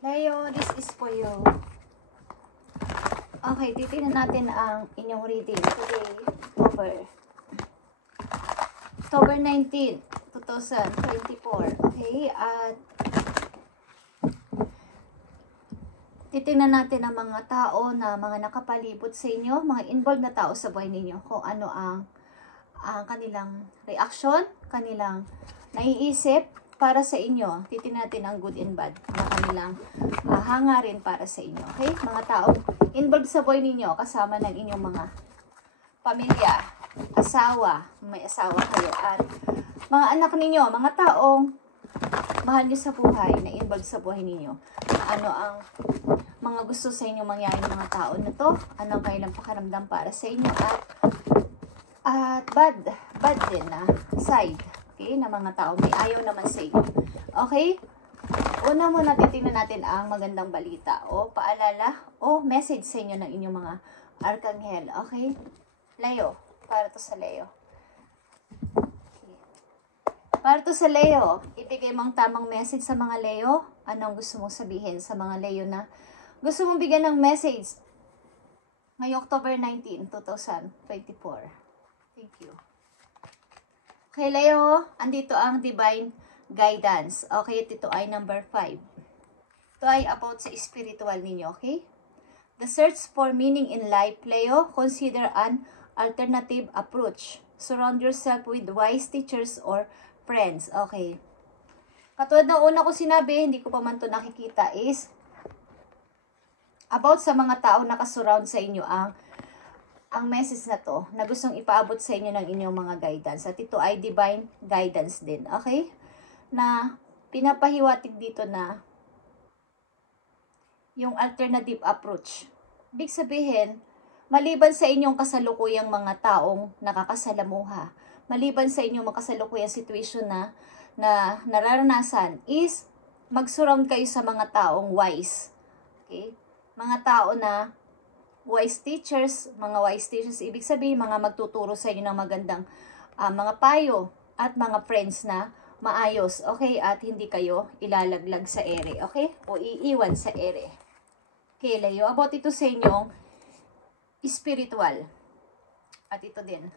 Leo, this is for you. Okay, titignan natin ang inyong reading today, October 19, 2024. Okay, at titignan natin ang mga tao na mga nakapalibot sa inyo, mga involved na tao sa buhay ninyo, kung ano ang kanilang reaction, kanilang naiisip para sa inyo. Titignan natin ang good and bad na kanilang hangarin para sa inyo. Okay? Mga tao involved sa buhay ninyo, kasama ng inyong mga pamilya, asawa, may asawa kayo, at mga anak ninyo, mga taong mahal nyo sa buhay, na involved sa buhay ninyo. Ano ang mga gusto sa inyo mangyari ng mga tao na to? Ano ang kailang pakaramdam para sa inyo? At bad din na side. Okay? Na mga tao may ayaw naman sa inyo. Okay? Una muna titingnan natin ang magandang balita o paalala o message sa inyo ng inyong mga arkanghel. Okay? Leo. Para to sa Leo. Para to sa Leo, ibigay mong tamang message sa mga Leo. Anong gusto mong sabihin sa mga Leo na gusto mong bigyan ng message ngayong October 19, 2024. Thank you. Okay, Leo, andito ang divine guidance. Okay, ito ay number 5. Ito ay about sa spiritual ninyo, okay? The search for meaning in life, Leo, consider an alternative approach. Surround yourself with wise teachers or friends. Okay. Katulad ng una ko sinabi, hindi ko pa man ito nakikita, is about sa mga tao nakasurround sa inyo ang message na to na gustong ipaabot sa inyo ng inyong mga guidance. At ito ay divine guidance din. Okay? Na pinapahiwatig dito na yung alternative approach. Ibig sabihin, maliban sa inyong kasalukuyang mga taong nakakasalamuha, maliban sa inyong mga kasalukuyang situation na nararanasan, is mag-surround kayo sa mga taong wise. Okay? Mga tao na wise teachers, ibig sabihin mga magtuturo sa inyo ng magandang mga payo at mga friends na maayos, okay? At hindi kayo ilalaglag sa ere, okay? O iiwan sa ere. Okay, Leo, about ito sa inyong spiritual. At ito din.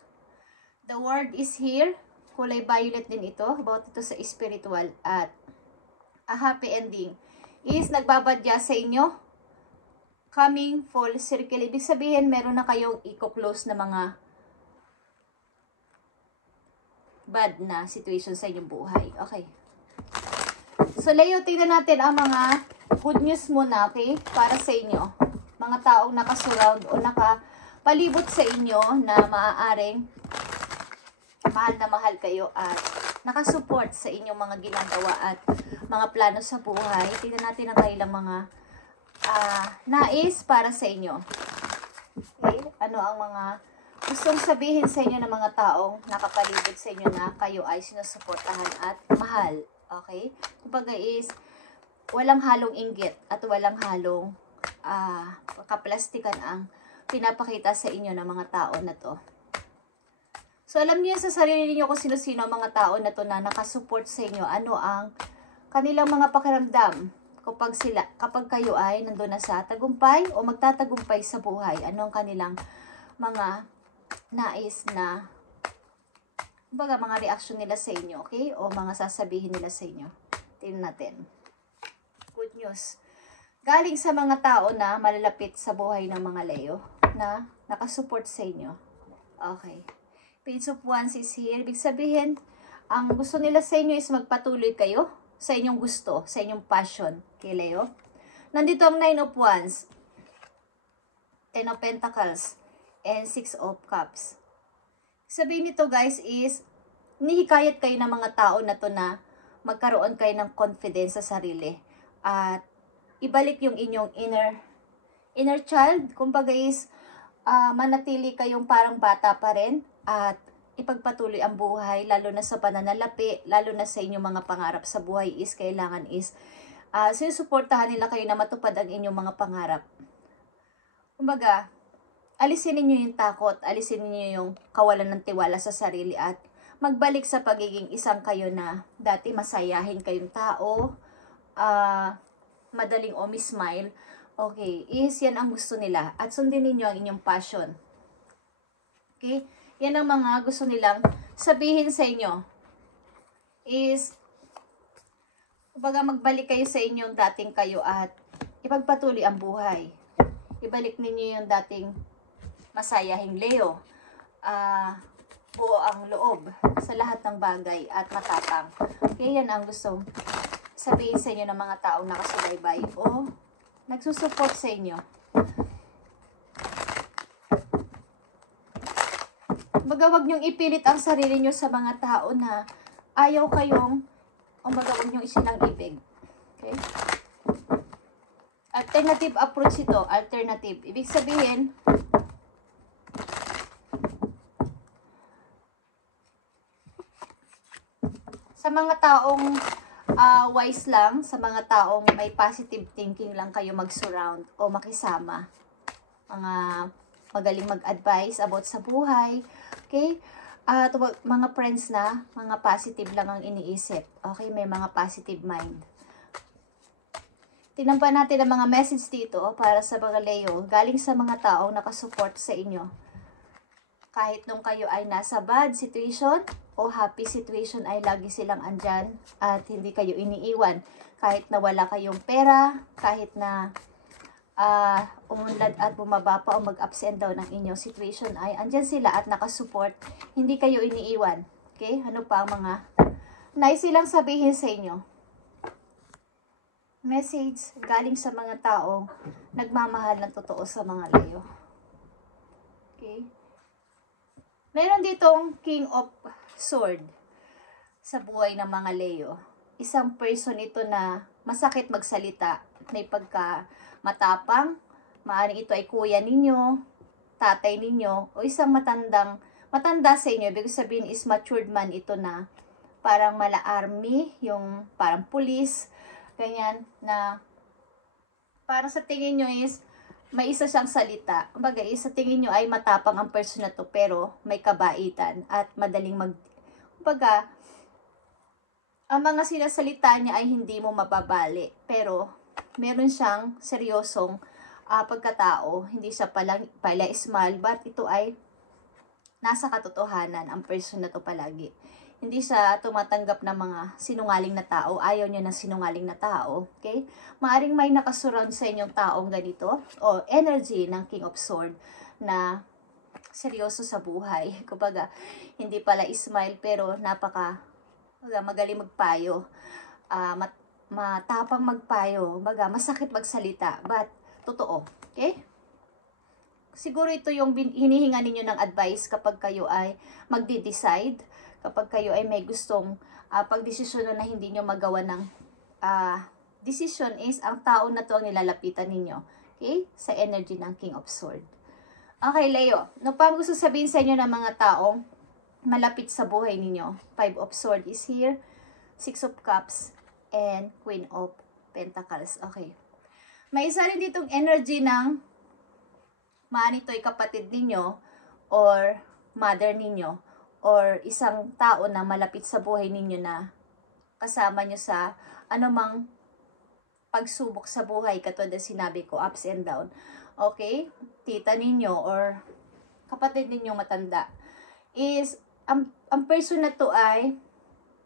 The word is here. Kulay violet din ito. About ito sa spiritual. At a happy ending is nagbabadya sa inyo. Coming full circle. Ibig sabihin, meron na kayong i-close na mga bad na situation sa inyong buhay. Okay. So, Leo, tingnan natin ang mga good news muna, okay? Para sa inyo. Mga taong nakasurround o nakapalibot sa inyo na maaaring mahal na mahal kayo at nakasupport sa inyong mga ginagawa at mga plano sa buhay. Tingnan natin ang kailang mga nais para sa inyo. Okay? Ano ang mga gustong sabihin sa inyo ng mga taong nakapalibot sa inyo na kayo ay sinusuportahan at mahal. Okay? Kumbaga is, walang halong inggit at walang halong kaplastikan ang pinapakita sa inyo ng mga tao na to. So, alam niyo sa sarili niyo kung sino-sino ang mga tao na to na nakasupport sa inyo. Ano ang kanilang mga pakiramdam kapag kayo ay nandun na sa tagumpay o magtatagumpay sa buhay. Ano ang kanilang mga nais na mga reaction nila sa inyo, okay? O mga sasabihin nila sa inyo. Tingnan natin. Good news. Galing sa mga tao na malalapit sa buhay ng mga Leo na nakasupport sa inyo. Okay. Page of Wands is here. Ibig sabihin, ang gusto nila sa inyo is magpatuloy kayo sa inyong gusto, sa inyong passion, kay Leo. Nandito ang 9 of Wands, 10 of Pentacles, and 6 of Cups. Sabihin nito guys is, nihikayat kayo ng mga tao na to na magkaroon kayo ng confidence sa sarili. At ibalik yung inyong inner child. Kumbaga is, manatili kayong parang bata pa rin. At ipagpatuloy ang buhay, lalo na sa pananalapi, lalo na sa inyong mga pangarap sa buhay is, kailangan is, sinusuportahan nila kayo na matupad ang inyong mga pangarap. Kumbaga, alisin niyo yung takot, alisin niyo yung kawalan ng tiwala sa sarili at magbalik sa pagiging isang kayo na dati masayahin kayong tao, madaling smile. Okay, is yan ang gusto nila. At sundin ninyo ang inyong passion. Okay? Yan ang mga gusto nilang sabihin sa inyo. Is, kumbaga magbalik kayo sa inyong dating kayo at ipagpatuloy ang buhay. Ibalik ninyo yung dating masayahing Leo. Buo ang loob sa lahat ng bagay at matapang. Okay, yan ang gusto sabihin sa inyo ng mga taong nakasubaybay o nagsusupport sa inyo. Kumbaga, wag niyong ipilit ang sarili niyo sa mga tao na ayaw kayong, kumbaga, wag niyong isinang-ibig. Okay? Alternative approach ito. Alternative. Ibig sabihin, sa mga taong wise lang, sa mga taong may positive thinking lang kayo mag-surround o makisama. Mga magaling mag-advise about sa buhay. Okay? Mga friends na, mga positive lang ang iniisip. Okay? May mga positive mind. Tingnan pa natin ang mga message dito para sa mga Leo. Galing sa mga taong nakasupport sa inyo. Kahit nung kayo ay nasa bad situation o happy situation ay lagi silang andyan at hindi kayo iniiwan. Kahit na wala kayong pera, kahit na umunlad at bumaba pa o mag-ups and down ang inyong situation ay andyan sila at nakasupport. Hindi kayo iniiwan. Okay? Ano pa ang mga nais silang sabihin sa inyo? Message galing sa mga taong nagmamahal ng totoo sa mga Leo. Okay? Meron ditong King of Sword sa buhay ng mga Leo. Isang person ito na masakit magsalita, may pagka matapang, maaaring ito ay kuya ninyo, tatay ninyo, o isang matanda sa inyo. Ibig sabihin is matured man ito na parang mala-army, yung parang police, ganyan, na parang sa tingin nyo is may isa siyang salita. Kumbaga, sa tingin nyo ay matapang ang person na to, pero may kabaitan at madaling kumbaga, ang mga sinasalita niya ay hindi mo mababali. Pero, meron siyang seryosong pagkatao. Hindi siya pala smile, but ito ay nasa katotohanan ang person na to palagi. Hindi siya tumatanggap ng mga sinungaling na tao. Ayaw niya ng sinungaling na tao. Okay? Maaring may nakasurround sa inyong taong ganito o energy ng King of Sword na seryoso sa buhay. Kumbaga, hindi pala smile pero magaling magpayo. Matapang magpayo. Kumbaga, masakit magsalita. But, totoo. Okay? Siguro ito yung hinihinga ninyo ng advice kapag kayo ay magde-decide, kapag kayo ay may gustong pagdesisyon na hindi nyo magawa ng decision is ang tao na to ang nilalapitan ninyo. Okay? Sa energy ng King of Sword. Okay, Leo. Ano pa ang gusto sabihin sa inyo ng mga taong malapit sa buhay ninyo? 5 of Swords is here. 6 of Cups and Queen of Pentacles. Okay. May isa rin ditong energy ng maaaring ito'y kapatid ninyo or mother ninyo or isang tao na malapit sa buhay ninyo na kasama nyo sa anumang pagsubok sa buhay, katulad ng sinabi ko, ups and down. Okay? Tita ninyo or kapatid ninyong matanda is ang person na to ay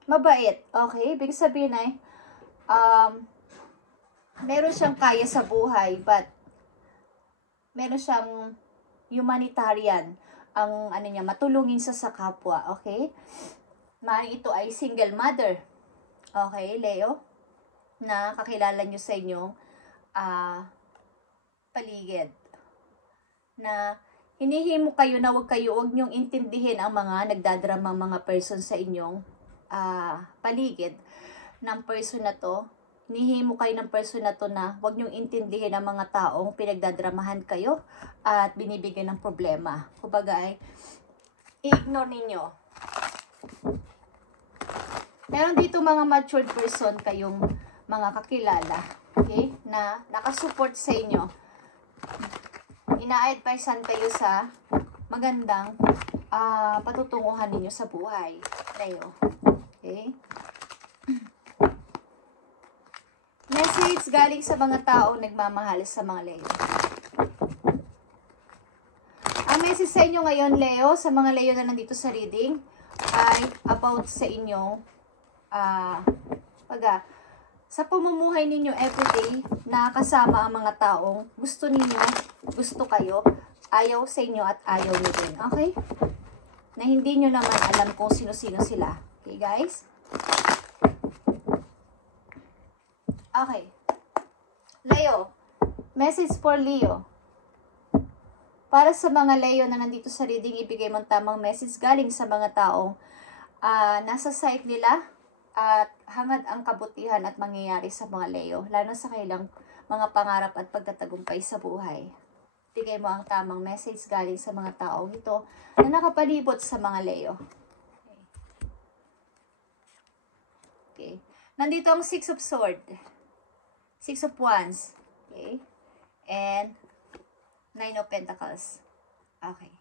mabait. Okay? Ibig sabihin ay meron siyang kaya sa buhay, but meron siyang humanitarian ang niya, matulungin sa kapwa. Okay? Maaaring ito ay single mother. Okay, Leo? Na kakilala nyo sa inyong paligid. Na hinihimo kayo na wag nyong intindihin ang mga nagdadramang mga person sa inyong paligid ng person na to. Hinihimo kayo ng person na to na wag nyong intindihin ang mga taong pinagdadramahan kayo at binibigyan ng problema. Kumbaga ay i-ignore ninyo. Meron dito mga matured person kayong mga kakilala, okay, na nakasupport sa inyo. Ina-advisean kayo sa magandang patutunguhan ninyo sa buhay. Kayo. Okay? Message galing sa mga taong nagmamahal sa mga Leo. Ang message sa inyo ngayon, Leo, sa mga Leo na nandito sa reading, ay about sa inyong sa pamumuhay ninyo everyday na kasama ang mga taong gusto ninyo, gusto kayo, ayaw sa inyo at ayaw nyo din. Okay? Na hindi nyo naman alam kung sino-sino sila. Okay, guys? Okay. Leo. Message for Leo. Para sa mga Leo na nandito sa reading, ibigay mong tamang message galing sa mga taong nasa side nila at hangad ang kabutihan at mangyayari sa mga Leo, lalo sa kailang mga pangarap at pagtatagumpay sa buhay. Bigay mo ang tamang message galing sa mga taong ito na nakapalibot sa mga Leo. Okay. Nandito ang Six of Swords, Six of Wands, okay, and Nine of Pentacles. Okay.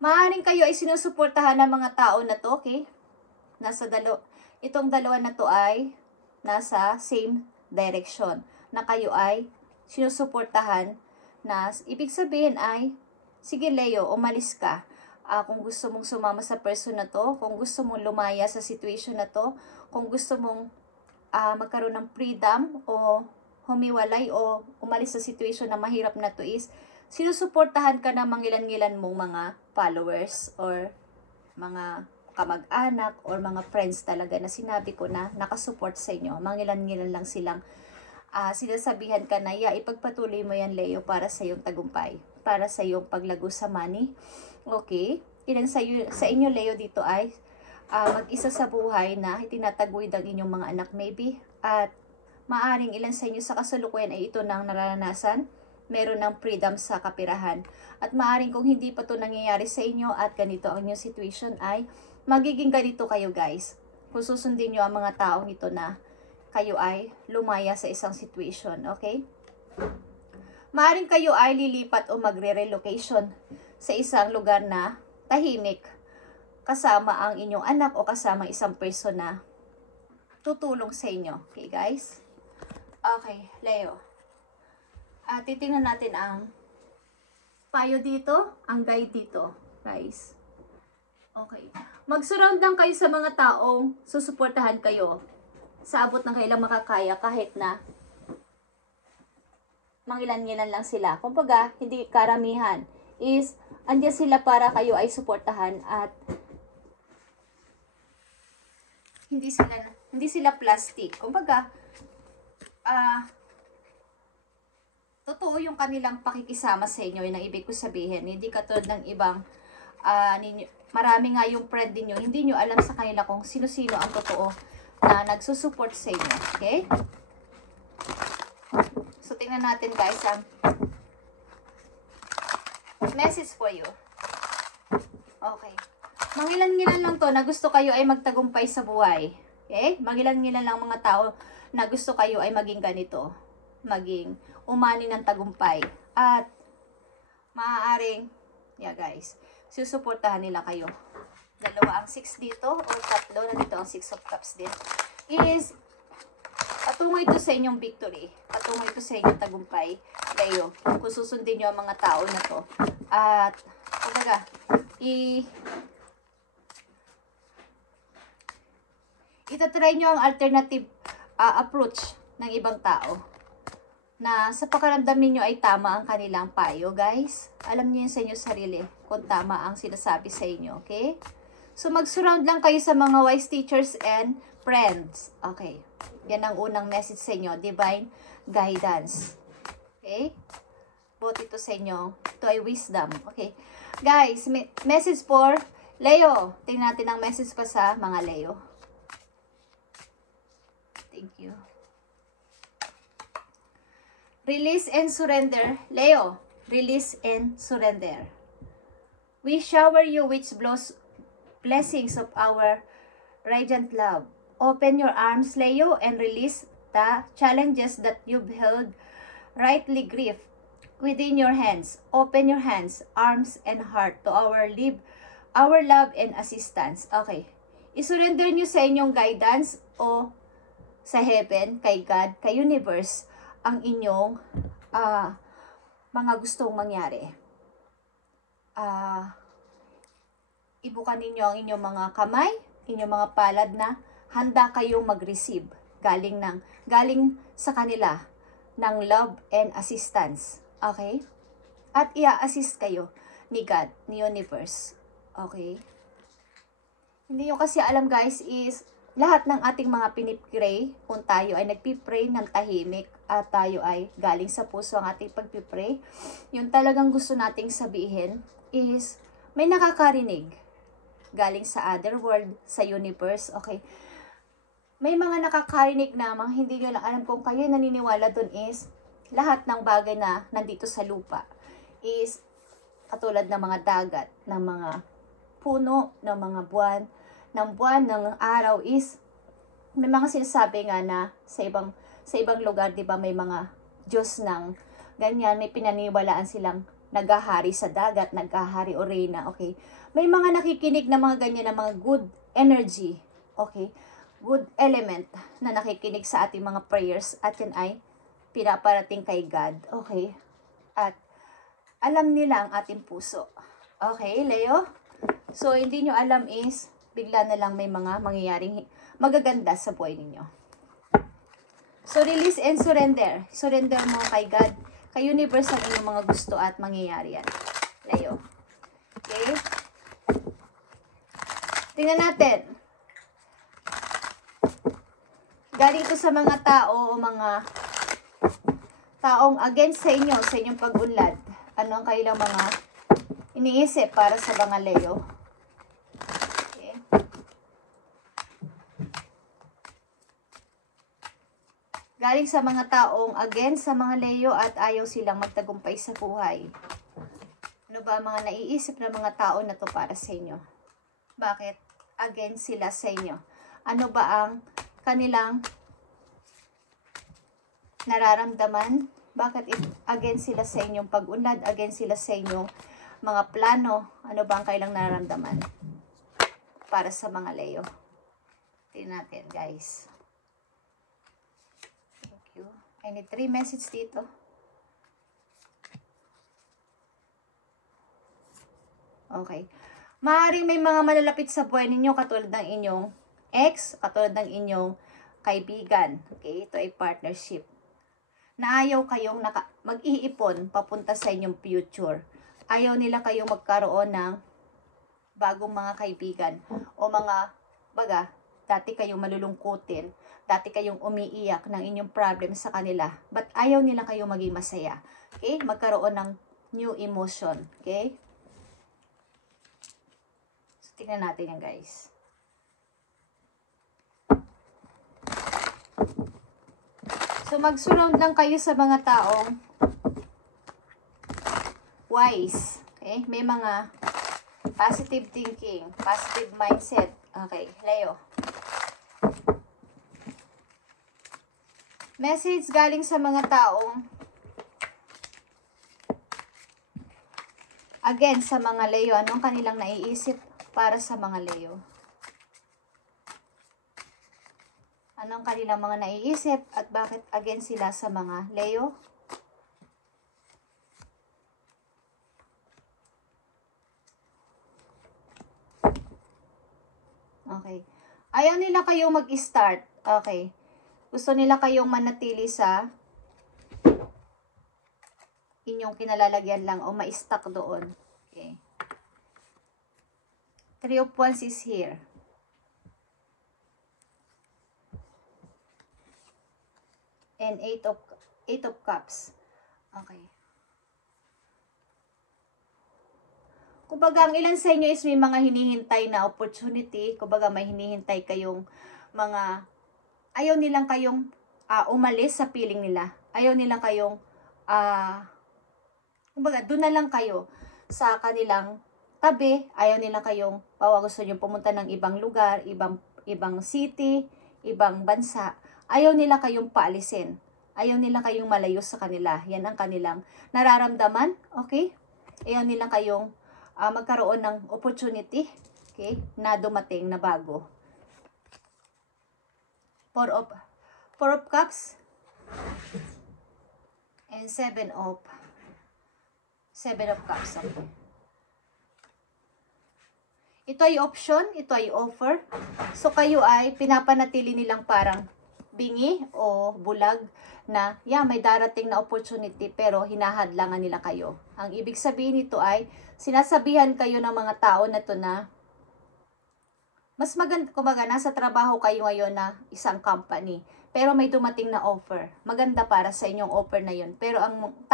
Maaaring kayo ay sinusuportahan ng mga tao na to, okay? Itong dalawa na to ay nasa same direction. Na kayo ay sinusuportahan na ibig sabihin ay, sige Leo, umalis ka. Kung gusto mong sumama sa person na to, kung gusto mong lumaya sa situation na to, kung gusto mong magkaroon ng freedom o humiwalay o umalis sa situation na mahirap na to is, sinusuportahan ka ng mangilan-ngilan mong mga followers or mga kamag-anak or mga friends talaga na sinabi ko na nakasupport sa inyo. Mangilan-ngilan lang silang sinasabihan ka na, ipagpatuloy mo yan Leo para sa iyong tagumpay, para sa iyong paglago sa money. Okay? Ilan sa inyo Leo dito ay mag-isa sa buhay na itinataguyod ang inyong mga anak maybe, at maaring ilan sa inyo sa kasalukuyan ay ito nang naranasan, meron ng freedom sa kapirahan. At maaring kung hindi pa ito nangyayari sa inyo at ganito ang inyong situation ay magiging ganito kayo guys. Kung susundin nyo ang mga taong ito na kayo ay lumaya sa isang situation, okay? Maaring kayo ay lilipat o magre-relocation sa isang lugar na tahimik kasama ang inyong anak o kasama isang person na tutulong sa inyo. Okay guys? Okay, Leo. Titingnan natin ang payo dito, ang guide dito, guys. Okay. Mag-surround lang kayo sa mga taong susuportahan kayo sa abot ng kailang makakaya kahit na mangilan-ngilan lang sila. Kumbaga, hindi karamihan. Is, andiyan sila para kayo ay suportahan at hindi sila plastic. Kumbaga, totoo yung kanilang pakikisama sa inyo, yun ang ibig ko sabihin. Hindi katulad ng ibang, marami nga yung friend ninyo, hindi nyo alam sa kanila kung sino-sino ang totoo na nagsusupport sa inyo. Okay? So, tingnan natin guys ang message for you. Okay. Mangilan-ngilan lang to na gusto kayo ay magtagumpay sa buhay. Okay? Mangilan-ngilan lang mga tao na gusto kayo ay maging ganito. Maging umani ng tagumpay. At maaaring, guys, susuportahan nila kayo. Dalawa ang 6 dito, o tatlo, nandito ang 6 of cups din. Is, patungo ito sa inyong victory. Patungo ito sa inyong tagumpay. Kayo, kung susundin nyo ang mga tao na to. At, kumbaga, itatry nyo ang alternative approach ng ibang tao na sa pakaramdam ninyo ay tama ang kanilang payo, guys. Alam niyo yun sa inyo sarili kung tama ang sinasabi sa inyo, okay? So, mag-surround lang kayo sa mga wise teachers and friends. Okay. Yan ang unang message sa inyo, divine guidance. Okay? Both ito sa inyo. Ito ay wisdom. Okay. Guys, message for Leo. Tingnan natin ang message pa sa mga Leo. Thank you. Release and surrender. Leo, release and surrender. We shower you with blessings of our radiant love. Open your arms, Leo, and release the challenges that you've held rightly grief within your hands. Open your hands, arms, and heart to our love and assistance. Okay. I-surrender nyo sa inyong guidance o sa heaven, kay God, kay universe, ang inyong mga gustong mangyari. Ibukan ninyo ang inyong mga kamay, inyong mga palad na handa kayong mag-receive galing sa kanila ng love and assistance. Okay? At i-assist kayo ni God, ni universe. Okay? Hindi nyo kasi alam guys is lahat ng ating mga pinipray, kung tayo ay nagpipray ng tahimik at tayo ay galing sa puso ang ating pagpipray, yung talagang gusto nating sabihin is may nakakarinig galing sa other world, sa universe, okay? May mga nakakarinig na mga hindi nyo lang alam kung kayo naniniwala dun is lahat ng bagay na nandito sa lupa is katulad ng mga dagat, ng mga puno, ng mga buwan, ng araw is may mga sinasabi nga na sa ibang lugar, 'di ba, may mga Diyos ng ganyan, may pinaniwalaan silang naghahari sa dagat, naghahari o reyna, okay? May mga nakikinig na mga ganyan na mga good energy, okay? Good element na nakikinig sa ating mga prayers at yan ay pinaparating kay God, okay? At alam nila ang ating puso. Okay, Leo? So, hindi nyo alam is bigla na lang may mga mangyayaring magaganda sa buhay ninyo. So, release and surrender. Surrender mo kay God, kay universe ang inyong mga gusto at mangyayari yan. Leo. Okay? Tingnan natin. Galing ito sa mga tao o mga taong against sa inyo, sa inyong pag-unlad. Ano ang kailang mga iniisip para sa mga Leo? Galing sa mga taong against sa mga Leo at ayaw silang magtagumpay sa buhay. Ano ba mga naiisip ng mga tao na to para sa inyo? Bakit against sila sa inyo? Ano ba ang kanilang nararamdaman? Bakit against sila sa inyong pag-unlad? Against sila sa inyong mga plano? Ano ba ang kailang nararamdaman para sa mga Leo? Tingnan natin, guys. I need 3 messages dito. Okay. Maaaring may mga malalapit sa buhay ninyo katulad ng inyong ex, katulad ng inyong kaibigan. Okay, ito ay partnership. Na ayaw kayong mag-iipon papunta sa inyong future. Ayaw nila kayong magkaroon ng bagong mga kaibigan o mga baga, dati kayong malulungkutin, dati kayong umiiyak ng inyong problem sa kanila, but ayaw nila kayong maging masaya. Okay? Magkaroon ng new emotion. Okay? So, tingnan natin yan, guys. So, mag-surround lang kayo sa mga taong wise. Okay? May mga positive thinking, positive mindset. Okay, Leo. Message galing sa mga taong again sa mga Leo. Anong kanilang naiisip para sa mga Leo? Anong kanilang mga naiisip at bakit again sila sa mga Leo? Okay. Ayaw nila kayong mag-start. Okay. Gusto nila kayong manatili sa inyong kinalalagyan lang o ma-stuck doon. Okay. 3 of Wands is here. And 8 of Cups. Okay. Kumbaga, ang ilan sa inyo is may mga hinihintay na opportunity. Kumbaga, may hinihintay kayong mga ayaw nilang kayong umalis sa piling nila. Ayaw nilang kayong kumbaga, doon na lang kayo sa kanilang tabi. Ayaw nilang kayong gusto nyo pumunta ng ibang lugar, ibang city, ibang bansa. Ayaw nila kayong paalisin. Ayaw nila kayong malayo sa kanila. Yan ang kanilang nararamdaman. Okay? Ayaw nila kayong magkaroon ng opportunity, okay, na dumating na bago. Four of Cups. And Seven of Cups. Okay. Ito ay option, ito ay offer. So kayo ay pinapanatili nilang parang bingi o bulag na may darating na opportunity pero hinahadlangan nila kayo. Ang ibig sabihin nito ay sinasabihan kayo ng mga tao na to na mas maganda, kumbaga nasa trabaho kayo ngayon na isang company pero may dumating na offer. Maganda para sa inyong offer na yun. Pero ang mga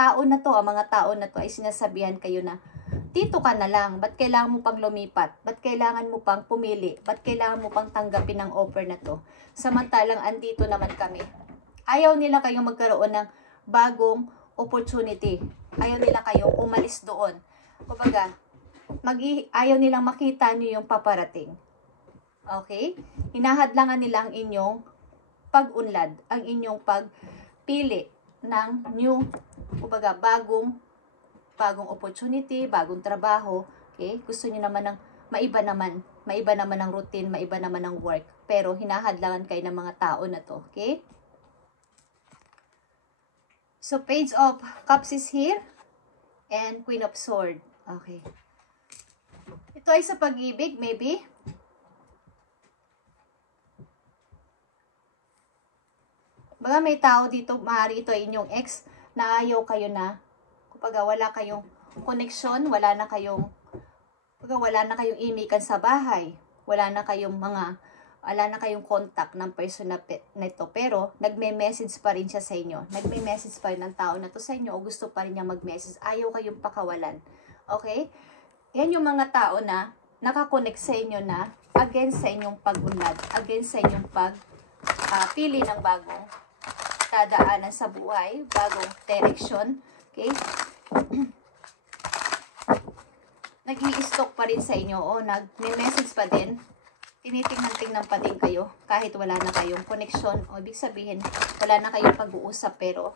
tao na to ay sinasabihan kayo na dito ka na lang, ba't kailangan mo pang lumipat? Ba't kailangan mo pang pumili? Ba't kailangan mo pang tanggapin ang offer na to? Samantalang andito naman kami. Ayaw nila kayong magkaroon ng bagong opportunity. Ayaw nila kayong umalis doon. Kumbaga, ayaw nilang makita nyo yung paparating. Okay? Hinahadlangan nila ang inyong pag-unlad, ang inyong pagpili ng new, kumbaga, bagong opportunity, bagong trabaho. Okay? Gusto niyo naman ng maiba naman ang routine, maiba naman ang work. Pero hinahadlangan kayo ng mga tao na to. Okay? So, Page of Cups is here. And Queen of Swords. Okay. Ito ay sa pag-ibig, maybe. Baga may tao dito, maaari ito ay inyong ex na ayaw kayo na pag wala kayong connection, wala na kayong imikan sa bahay, wala na kayong contact ng person na ito, pero nagme-message pa rin siya sa inyo, nagme-message pa rin ng tao na to sa inyo o gusto pa rin niya mag-message, ayaw kayong pakawalan. Okay? Yan yung mga tao na nakakonect sa inyo na against sa inyong pag-unlad, against sa inyong pili ng bagong dadaanan sa buhay, bagong direction. Okay? Nag-i-stalk pa rin sa inyo o nag-message pa din, tinitingnan pa din kayo kahit wala na kayong connection o ibig sabihin wala na kayong pag-uusap pero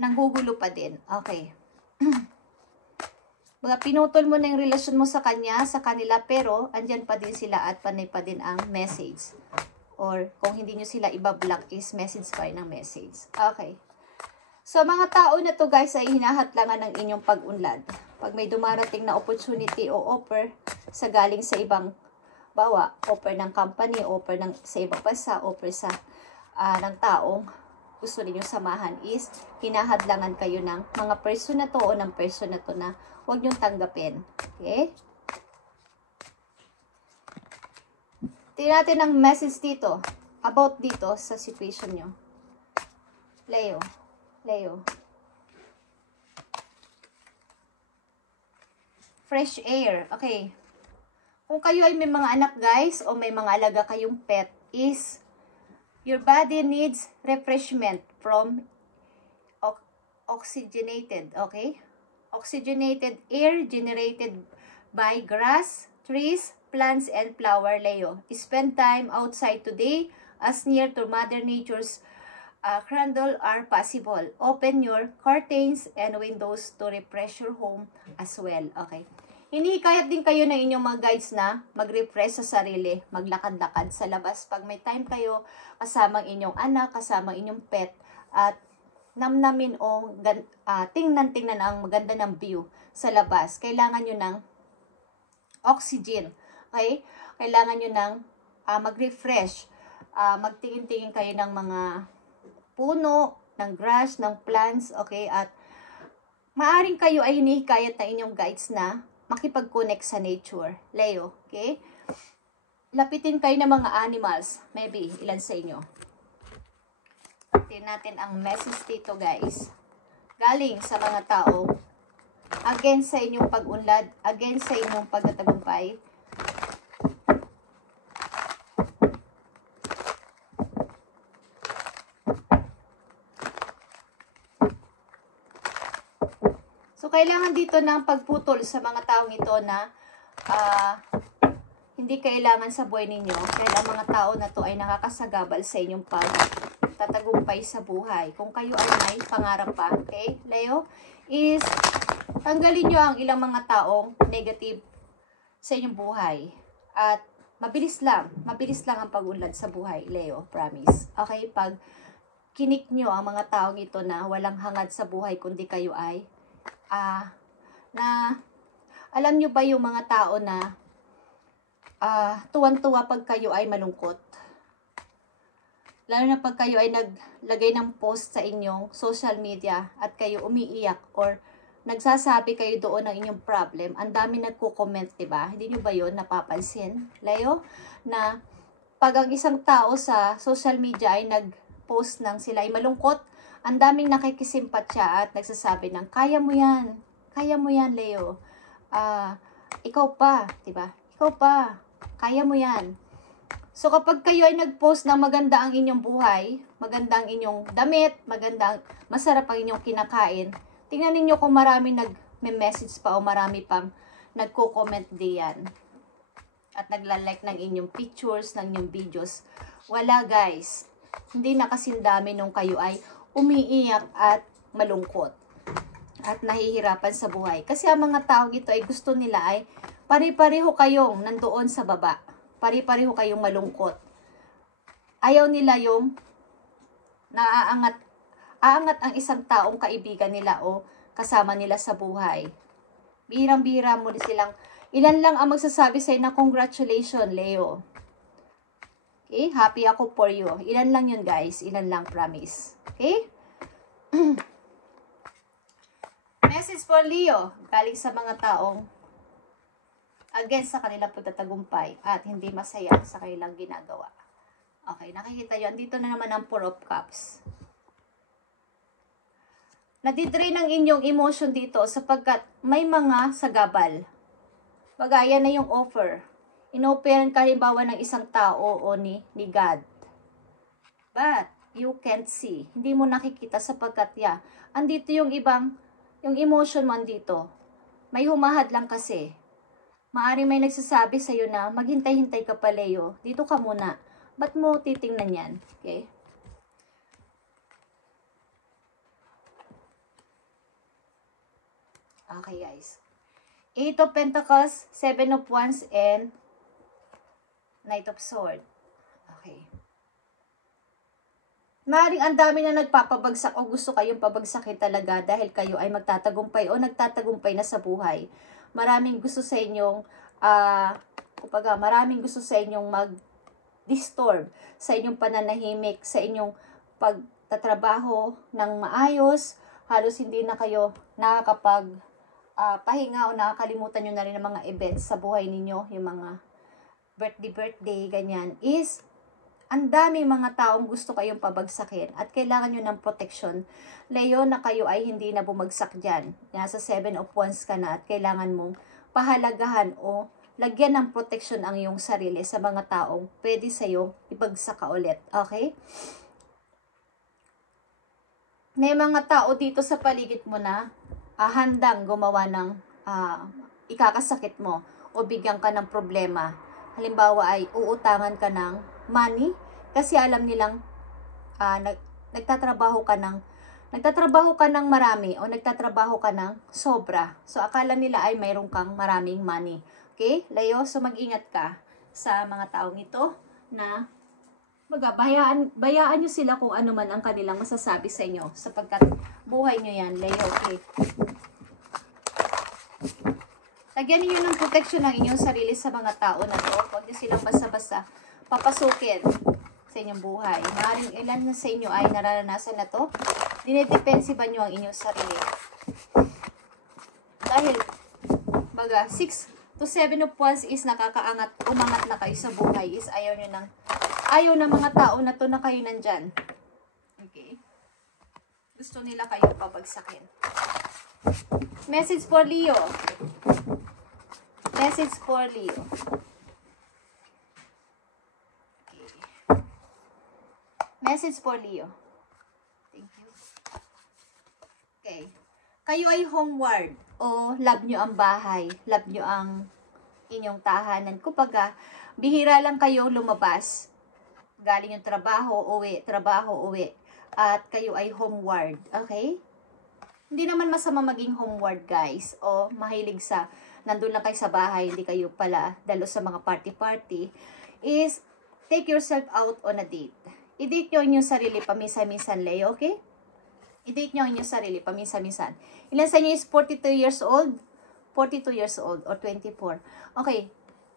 nanggugulo pa din. Okay. Mga pinutol mo na yung relasyon mo sa kanila pero andyan pa din sila at panay pa din ang message or kung hindi nyo sila ibablock is message pa rin ang message. Okay. So, mga tao na to guys ay hinahatlangan ng inyong pag-unlad. Pag may dumarating na opportunity o offer sa galing sa ibang offer ng company, offer sa ibang bansa, offer ng taong gusto ninyong samahan is hinahadlangan kayo ng mga person na to o ng person na to na huwag nyong tanggapin. Okay? Tingnan natin ang message dito about dito sa situation nyo. Leo. Fresh air. Okay. Kung kayo ay may mga anak guys o may mga alaga kayong pet is your body needs refreshment from oxygenated. Okay? Oxygenated air generated by grass, trees, plants, and flower. Leo. Spend time outside today as near to Mother Nature's cradle are possible. Open your curtains and windows to refresh your home as well. Okay. Hinihikayat din kayo ng inyong mga guides na mag-refresh sa sarili, maglakad-lakad sa labas. Pag may time kayo, kasamang inyong anak, kasamang inyong pet, at namnamin o tingnan ang maganda ng view sa labas. Kailangan nyo ng oxygen. Okay? Kailangan nyo ng mag-refresh. Magtingin-tingin kayo ng mga puno, ng grass, ng plants, okay? At maaring kayo ay hinihikayat na inyong guides na makipag-connect sa nature. Leo, okay? Lapitin kayo ng mga animals. Maybe, ilan sa inyo. Tingnan natin ang message dito, guys. Galing sa mga tao, against sa inyong pag-unlad, against sa inyong pagtatagumpay. So, kailangan dito ng pagputol sa mga taong ito na hindi kailangan sa buhay ninyo. Dahil ang mga tao na to ay nakakasagabal sa inyong pagtatagumpay sa buhay. Kung kayo ay may pangarap pa, okay, Leo, is tanggalin nyo ang ilang mga taong negative sa inyong buhay. At mabilis lang ang pag-unlad sa buhay, Leo, promise. Okay, pag kinik nyo ang mga taong ito na walang hangad sa buhay kundi kayo ay na alam nyo ba yung mga tao na tuwan-tuwa pag kayo ay malungkot? Lalo na pag kayo ay naglagay ng post sa inyong social media at kayo umiiyak or nagsasabi kayo doon ng inyong problem, ang dami nagko-comment, diba? Hindi nyo ba yun napapansin, Leo? Na pag ang isang tao sa social media ay nag-post ng sila ay malungkot, ang daming nakikisimpatya at nagsasabi ng, kaya mo yan, Leo. Ikaw pa, diba? Ikaw pa, kaya mo yan. So, kapag kayo ay nag-post ng maganda ang inyong buhay, maganda ang inyong damit, masarap ang inyong kinakain, tingnan ninyo kung marami nag-message pa o marami pang nagko-comment diyan. At nagla-like ng inyong pictures, ng inyong videos. Wala, guys. Hindi na kasing dami nung kayo ay umiiyak at malungkot. At nahihirapan sa buhay. Kasi ang mga taong ito ay gusto nila ay pare-pareho kayong nandoon sa baba. Pare-pareho kayong malungkot. Ayaw nila yung aangat ang isang taong kaibigan nila o kasama nila sa buhay. Birang-bira mo silang, ilan lang ang magsasabi sa'yo na congratulations, Leo. Okay? Happy ako for you. Ilan lang yun, guys. Ilan lang, promise. Okay? Message for Leo. Galing sa mga taong against sa kanilang pagtatagumpay at hindi masaya sa kanilang ginagawa. Okay, nakikita yun. Dito na naman ang Four of Cups. Nadidrain ang inyong emotion dito sapagkat may mga sagabal. Bagaya na yung offer. Inoperan ka halimbawa ng isang tao o ni God. But, you can't see. Hindi mo nakikita sapagkat andito yung emotion mo andito. May humahad lang kasi. Maaring may nagsasabi sa'yo na maghintay-hintay ka pa, Leo. Dito ka muna. Ba't mo titingnan yan? Okay? Okay, guys. 8 of Pentacles, 7 of Wands, and Knight of Swords. Okay. Maaring ang dami na nagpapabagsak o gusto kayong pabagsakin talaga dahil kayo ay magtatagumpay o nagtatagumpay na sa buhay. Maraming gusto sa inyong maraming gusto sa inyong mag-disturb sa inyong pananahimik, sa inyong pagtatrabaho ng maayos. Halos hindi na kayo nakakapag pahinga o nakakalimutan nyo na rin ang mga events sa buhay ninyo, yung mga birthday, ganyan, is ang daming mga taong gusto kayong pabagsakin at kailangan nyo ng protection. Leo, na kayo ay hindi na bumagsak dyan. Nasa 7 of Wands ka na at kailangan mong pahalagahan o lagyan ng protection ang iyong sarili sa mga taong pwede sa'yo ibagsak ka ulit. Okay? May mga tao dito sa paligid mo na handang gumawa ng ikakasakit mo o bigyan ka ng problema. Halimbawa ay uutangan ka ng money kasi alam nilang nagtatrabaho ka ng marami o nagtatrabaho ka ng sobra. So akala nila ay mayroon kang maraming money. Okay, Leo, so mag-ingat ka sa mga taong ito na bayaan nyo sila kung ano man ang kanilang masasabi sa inyo sapagkat buhay nyo yan, Leo. Okay. Lagyan niyo ng protection ng inyong sarili sa mga tao na to. Huwag niyo silang basta-basta papasukin sa inyong buhay. Maaaring ilan na sa inyo ay nararanasan na to. Dinedepensiban nyo ang inyong sarili. Dahil, 6 to 7 of Wands is nakakaangat, umangat na kayo sa buhay. Is ayaw ng mga tao na to na kayo nandyan. Okay? Gusto nila kayong pabagsakin. Message for Leo. Message for Leo. Okay. Message for Leo. Thank you. Okay. Kayo ay homeward o love nyo ang bahay. Love nyo ang inyong tahanan. Kumbaga, bihira lang kayo lumabas. Galing yung trabaho, uwi. At kayo ay homeward. Okay? Hindi naman masama maging homeward, guys. O mahilig sa, nandun lang kayo sa bahay, hindi kayo pala dalo sa mga party-party. Is, take yourself out on a date. I-date nyo inyong sarili paminsan-minsan, Leo, okay? I-date nyo inyong sarili paminsan-minsan. Ilan sa inyo is 42 years old? 42 years old or 24. Okay.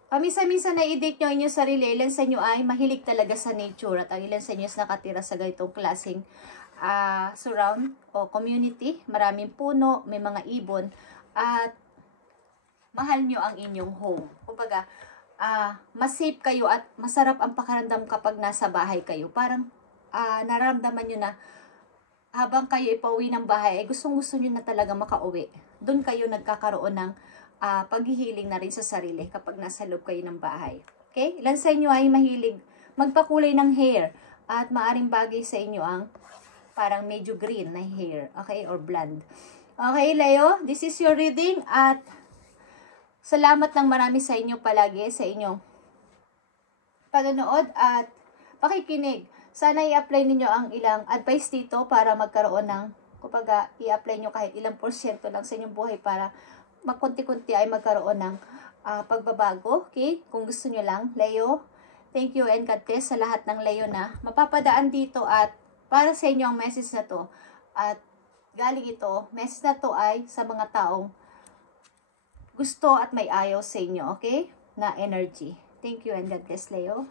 Paminsan-minsan na i-date nyo inyong sarili. Ilan sa inyo ay mahilig talaga sa nature at ang ilan sa inyo is nakatira sa ganitong klaseng surround o community. Maraming puno, may mga ibon at mahal nyo ang inyong home. Kumbaga, mas safe kayo at masarap ang pakiramdam kapag nasa bahay kayo. Parang nararamdaman nyo na habang kayo ipauwi ng bahay, ay gustong-gusto nyo na talaga makauwi. Doon kayo nagkakaroon ng paghihiling na rin sa sarili kapag nasa loob kayo ng bahay. Okay? Ilan sa inyo ay mahilig magpakulay ng hair at maaring bagay sa inyo ang parang medyo green na hair. Okay? Or blonde. Okay, Leo? This is your reading at salamat ng marami sa inyo palagi sa inyong panonood at pakikinig. Sana i-apply ninyo ang ilang advice dito para magkaroon ng, kumbaga, i-apply nyo kahit ilang porsyento lang sa inyong buhay para magkunti-kunti ay magkaroon ng pagbabago. Okay? Kung gusto nyo lang, Leo, thank you and God bless sa lahat ng Leo na mapapadaan dito at para sa inyo ang message na to. At galing ito, message na to ay sa mga taong gusto at may ayaw sa inyo, okay? Na energy. Thank you and God bless, Leo.